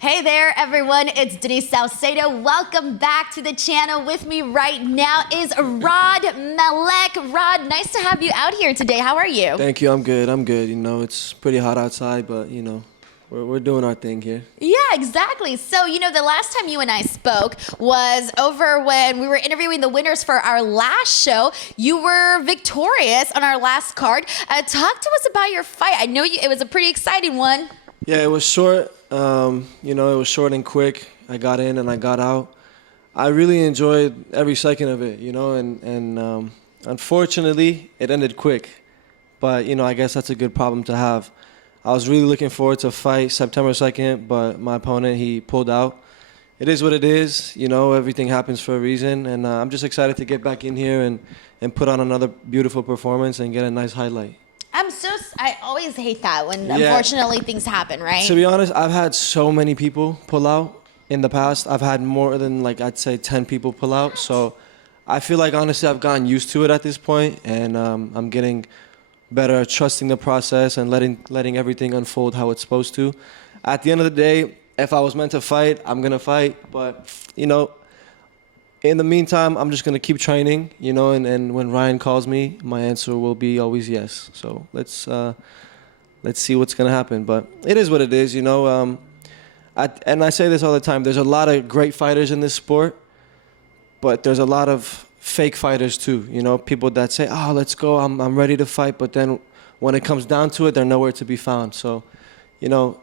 Hey there, everyone. It's Denise Salcedo. Welcome back to the channel. With me right now is Rod Malek. Rod, nice to have you out here today. How are you? Thank you. I'm good. You know, it's pretty hot outside, but, you know, we're doing our thing here. Yeah, exactly. So, you know, the last time you and I spoke was over when we were interviewing the winners for our last show. You were victorious on our last card. Talk to us about your fight. I know it was a pretty exciting one. Yeah, it was short. You know, it was short and quick. I got in and I got out. I really enjoyed every second of it, you know, and unfortunately, it ended quick. But, you know, I guess that's a good problem to have. I was really looking forward to fight September 2nd, but my opponent, he pulled out. It is what it is, you know, everything happens for a reason, and I'm just excited to get back in here and put on another beautiful performance and get a nice highlight. I always hate that when unfortunately things happen, right? To be honest, I've had so many people pull out in the past. I've had more than, like, I'd say 10 people pull out. So I feel like, honestly, I've gotten used to it at this point, and I'm getting better at trusting the process and letting everything unfold how it's supposed to. At the end of the day, if I was meant to fight, I'm going to fight. But, you know, in the meantime, I'm just going to keep training, you know, and when Ryan calls me, my answer will be always yes. So let's see what's going to happen. But it is what it is, you know. And I say this all the time. There's a lot of great fighters in this sport, but there's a lot of fake fighters too, you know, people that say, oh, let's go, I'm ready to fight, but then when it comes down to it, they're nowhere to be found. So, you know,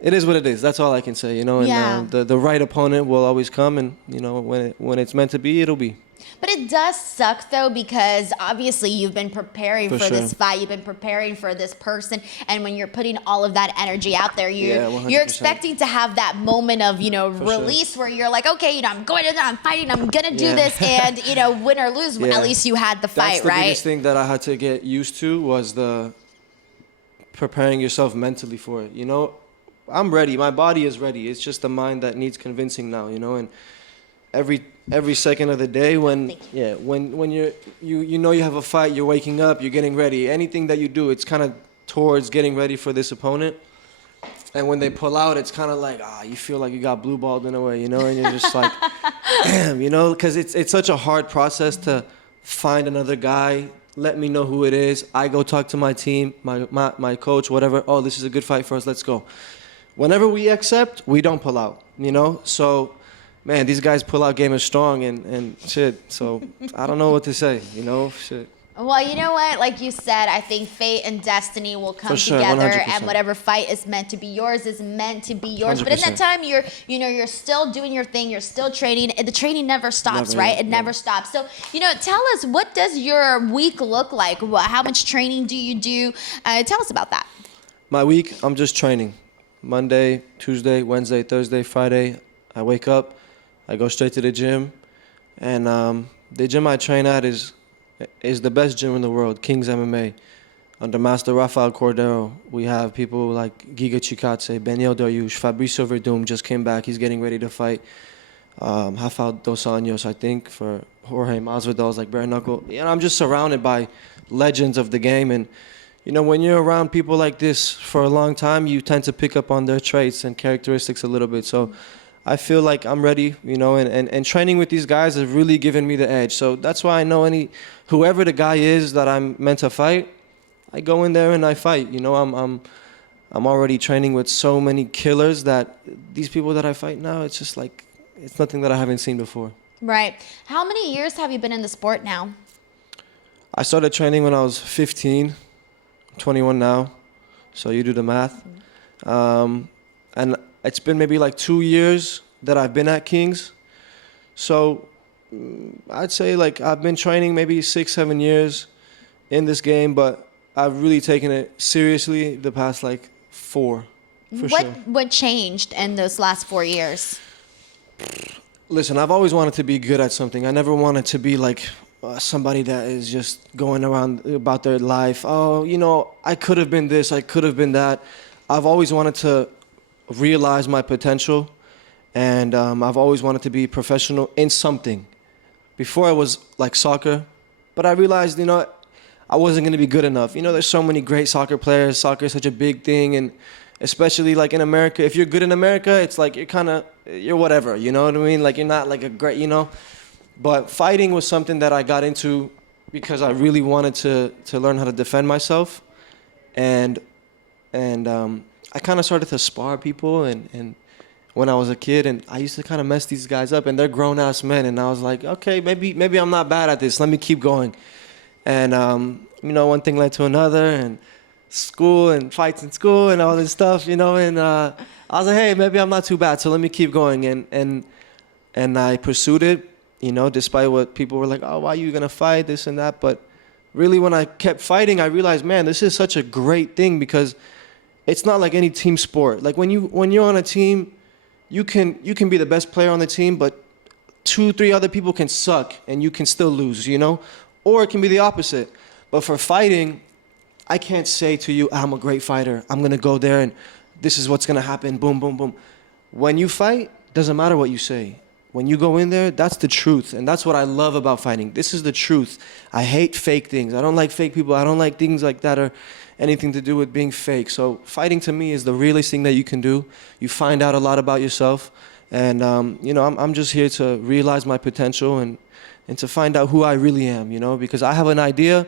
it is what it is. That's all I can say, you know, and the right opponent will always come, and, you know, when it's meant to be, it'll be. But it does suck, though, because obviously you've been preparing for this fight. You've been preparing for this person. And when you're putting all of that energy out there, you're expecting to have that moment of, you know, release where you're like, okay, you know, I'm going in there, I'm fighting, I'm going to do this. And, you know, win or lose, at least you had the fight, right? That's the biggest thing that I had to get used to was the preparing yourself mentally for it. You know, I'm ready. My body is ready. It's just the mind that needs convincing now, you know, and every second of the day when you know you have a fight, you're waking up, you're getting ready. Anything that you do, it's kind of towards getting ready for this opponent. And when they pull out, it's kind of like, you feel like you got blue balled in a way, you know, and you're just like, damn, you know, because it's such a hard process to find another guy, let me know who it is. I go talk to my team, my coach, whatever. Oh, this is a good fight for us. Let's go. Whenever we accept, we don't pull out, you know, so. Man, these guys pull out game is strong and shit. So I don't know what to say, you know, shit. Well, you know what? Like you said, I think fate and destiny will come together, 100%. And whatever fight is meant to be yours is meant to be yours. 100%. But in that time, you're still doing your thing. You're still training. The training never stops, right? It never stops. So, you know, tell us, what does your week look like? How much training do you do? Tell us about that. My week, I'm just training. Monday, Tuesday, Wednesday, Thursday, Friday. I wake up. I go straight to the gym, and the gym I train at is the best gym in the world, King's MMA. Under Master Rafael Cordero, we have people like Giga Chikadze, Beneil Dariush, Fabricio Verdum just came back. He's getting ready to fight Rafael Dos Anjos, I think, for Jorge Masvidal's like bare knuckle. You know, I'm just surrounded by legends of the game, and you know, when you're around people like this for a long time, you tend to pick up on their traits and characteristics a little bit. So I feel like I'm ready, you know, and training with these guys has really given me the edge. So that's why I know whoever the guy is that I'm meant to fight, I go in there and I fight. You know, I'm already training with so many killers that these people that I fight now, it's just like, it's nothing that I haven't seen before. Right. How many years have you been in the sport now? I started training when I was 15, I'm 21 now, so you do the math. And it's been maybe like 2 years that I've been at King's. So I'd say like I've been training maybe 6-7 years in this game, but I've really taken it seriously the past like 4, for sure. What changed in those last 4 years? Listen, I've always wanted to be good at something. I never wanted to be like somebody that is just going around about their life. Oh, you know, I could have been this, I could have been that. I've always wanted to realize my potential, and I've always wanted to be professional in something. Before I was like soccer, but I realized, you know, I wasn't going to be good enough. You know, there's so many great soccer players. Soccer is such a big thing, and especially like in America. If you're good in America, it's like you're whatever, you know what I mean? Like you're not like a great, you know. But fighting was something that I got into because I really wanted to learn how to defend myself, and I kind of started to spar people and when I was a kid, and I used to kind of mess these guys up, and they're grown ass men, and I was like, okay, maybe I'm not bad at this. Let me keep going, and you know, one thing led to another, and school and fights in school and all this stuff, you know, and I was like, hey, maybe I'm not too bad, so let me keep going, and I pursued it, you know, despite what people were like, oh, why are you gonna fight, this and that, but really when I kept fighting, I realized, man, this is such a great thing because it's not like any team sport. Like when you're on a team, you can be the best player on the team, but 2-3 other people can suck and you can still lose, you know? Or it can be the opposite. But for fighting, I can't say to you, I'm a great fighter. I'm gonna go there and this is what's gonna happen, boom, boom, boom. When you fight, doesn't matter what you say. When you go in there, that's the truth. And that's what I love about fighting. This is the truth. I hate fake things. I don't like fake people. I don't like things like that or anything to do with being fake. So fighting to me is the realest thing that you can do. You find out a lot about yourself. And, you know, I'm just here to realize my potential and to find out who I really am, you know, because I have an idea,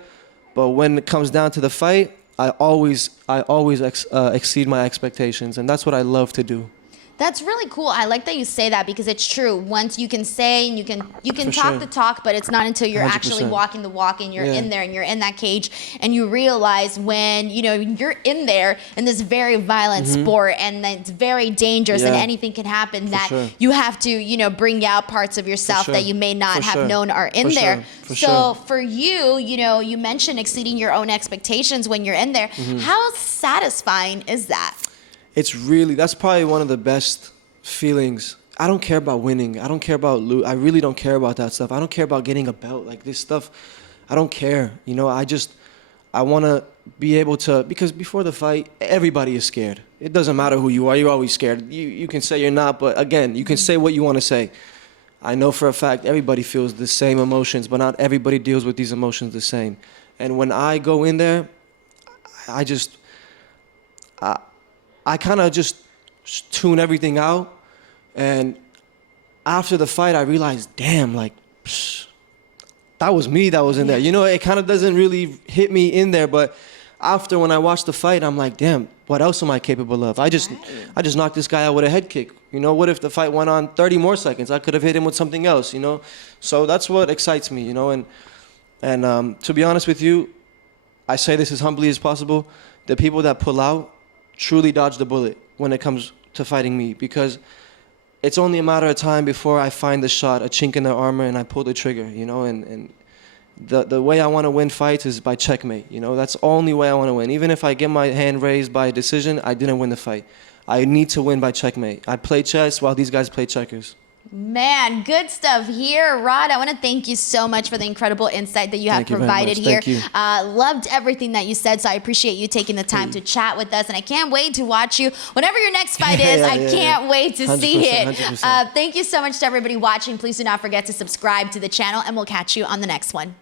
but when it comes down to the fight, I always exceed my expectations. And that's what I love to do. That's really cool. I like that you say that because it's true. Once you can say and you can For talk sure. the talk, but it's not until you're 100%. actually walking the walk and you're Yeah. in there and you're in that cage and you realize when, you know, you're in there in this very violent sport and it's very dangerous and Yeah. anything can happen that sure. you have to, you know, bring out parts of yourself sure. that you may not For have sure. known are in For there. sure. For So sure. for you, you know, you mentioned exceeding your own expectations when you're in there. How satisfying is that? It's really, that's probably one of the best feelings. I don't care about winning. I don't care about I really don't care about that stuff. I don't care about getting a belt. Like this stuff, I don't care. You know, I want to be able to, because before the fight, everybody is scared. It doesn't matter who you are. You're always scared. You can say you're not, but again, you can say what you want to say. I know for a fact everybody feels the same emotions, but not everybody deals with these emotions the same. And when I go in there, I kind of just tune everything out. And after the fight, I realized, damn, like, that was me that was in there. You know, it kind of doesn't really hit me in there, but after when I watched the fight, I'm like, damn, what else am I capable of? I just knocked this guy out with a head kick. You know, what if the fight went on 30 more seconds? I could have hit him with something else, you know? So that's what excites me, you know? And to be honest with you, I say this as humbly as possible, the people that pull out truly dodge the bullet when it comes to fighting me, because it's only a matter of time before I find the shot, a chink in their armor, and I pull the trigger, you know? And the way I want to win fights is by checkmate, you know? That's the only way I want to win. Even if I get my hand raised by decision, I didn't win the fight. I need to win by checkmate. I play chess while these guys play checkers. Man, good stuff here. Rod, I want to thank you so much for the incredible insight that you have Thank you very provided much. here. Thank you. Loved everything that you said, so I appreciate you taking the time to chat with us, and I can't wait to watch you. Whenever your next fight is, I can't wait to see it. 100%. Thank you so much to everybody watching. Please do not forget to subscribe to the channel, and we'll catch you on the next one.